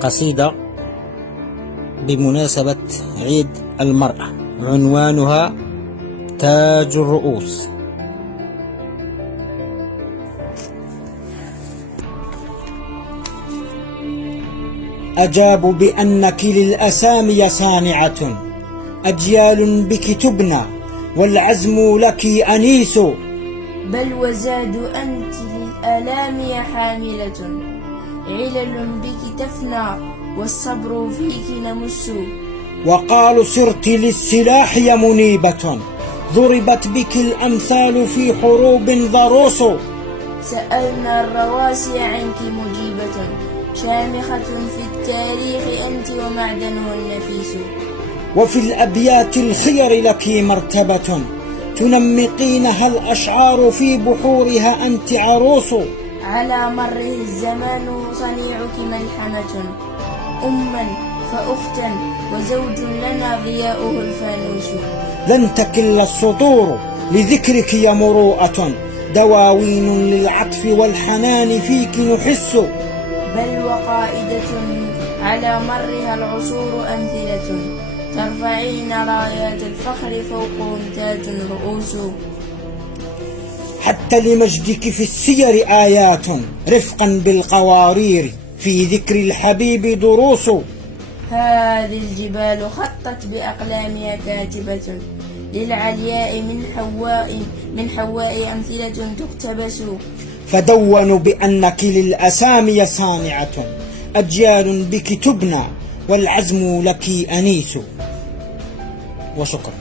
قصيدة بمناسبة عيد المرأة، عنوانها تاج الرؤوس. أجاب بأنك للأسامي صانعة، أجيال بك تبنى والعزم لك أنيس. بل وزاد أنت للآلام حاملة، علل بك تفنى والصبر فيك نمس. وقالوا سرت للسلاح يا منيبة، ضربت بك الأمثال في حروب ضروس. سألنا الرواسي عنك مجيبة، شامخة في التاريخ أنت ومعدنه النفيس. وفي الأبيات الخير لك مرتبة، تنمقينها الأشعار في بحورها أنت عروس. على مره الزمان صنيعك ملحمة، أما فأختا وزوج لنا ضياؤه الفانوس. لن تكل السطور لذكرك يا مروءة، دواوين للعطف والحنان فيك نحس. بل وقائدة على مرها العصور أمثلة، ترفعين رايات الفخر فوقهم تاج رؤوس. حتى لمجدك في السير آيات، رفقا بالقوارير في ذكر الحبيب دروس. هذه الجبال خطت بأقلامها كاتبة، للعلياء من حواء أمثلة تقتبس. فدونوا بأنك للأسامي صانعة، أجيال بك تبنى والعزم لك أنيس. وشكرا.